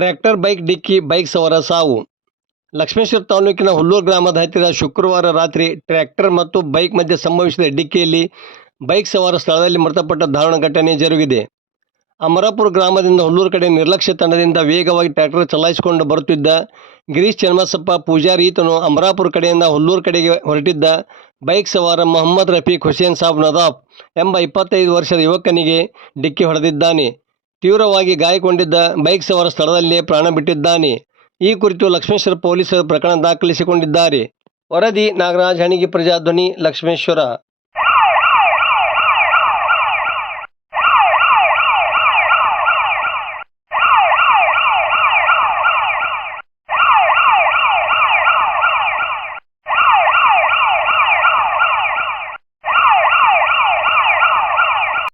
Tractor, bike, ಡಿಕ್ಕಿ, bike ಸವಾರ, ಸಾವು. ಲಕ್ಷ್ಮೇಶ್ವರ ತಾಲೂಕಿನ ಹುಲ್ಲೂರು ಗ್ರಾಮದ ಹತ್ತಿರ ಶುಕ್ರವಾರ ರಾತ್ರಿ ಟ್ರ್ಯಾಕ್ಟರ್ ಮತ್ತು ಬೈಕ್ ಮಧ್ಯೆ ಸಂಭವಿಸಿದ ಡಿಕ್ಕಿಯಲ್ಲಿ ಬೈಕ್ ಸವಾರ ಸ್ಥಳದಲ್ಲಿ ಮೃತಪಟ್ಟ ದಾರುಣ ಘಟನೆ ಜರುಗಿದೆ. ಅಮರಾಪುರ ಗ್ರಾಮದಿಂದ ಹುಲ್ಲೂರು ಕಡೆ ನಿರ್ಲಕ್ಷ್ಯ ತಂಡದಿಂದ ವೇಗವಾಗಿ ಟ್ರ್ಯಾಕ್ಟರ್ ಚಲಾಯಿಸಿಕೊಂಡು ಬರುತ್ತಿದ್ದ ಗಿರೀಶ್ ಚನ್ನಬಸಪ್ಪ ಪೂಜಾರಿ ಈತನು ಅಮರಾಪುರ ಕಡೆಯಿಂದ ಹುಲ್ಲೂರು ಕಡೆಗೆ ಹೊರಟಿದ್ದ ಬೈಕ್ ಸವಾರ ಮೊಹಮ್ಮದ್ ರಫೀಕ್ ಹುಸೇನ್ ಸಾಬ್ ನದಾಫ್ ಎಂಬ ಇಪ್ಪತ್ತೈದು ವರ್ಷದ ಯುವಕನಿಗೆ ಡಿಕ್ಕಿ ಹೊಡೆದಿದ್ದಾನೆ. ತೀವ್ರವಾಗಿ ಗಾಯಗೊಂಡಿದ್ದ ಬೈಕ್ ಸವಾರ ಸ್ಥಳದಲ್ಲೇ ಪ್ರಾಣ ಬಿಟ್ಟಿದ್ದಾನೆ. ಈ ಕುರಿತು ಲಕ್ಷ್ಮೇಶ್ವರ ಪೊಲೀಸರು ಪ್ರಕರಣ ದಾಖಲಿಸಿಕೊಂಡಿದ್ದಾರೆ. ವರದಿ ನಾಗರಾಜ್, ಹಣಿಗಿ ಪ್ರಜಾಧ್ವನಿ, ಲಕ್ಷ್ಮೇಶ್ವರ.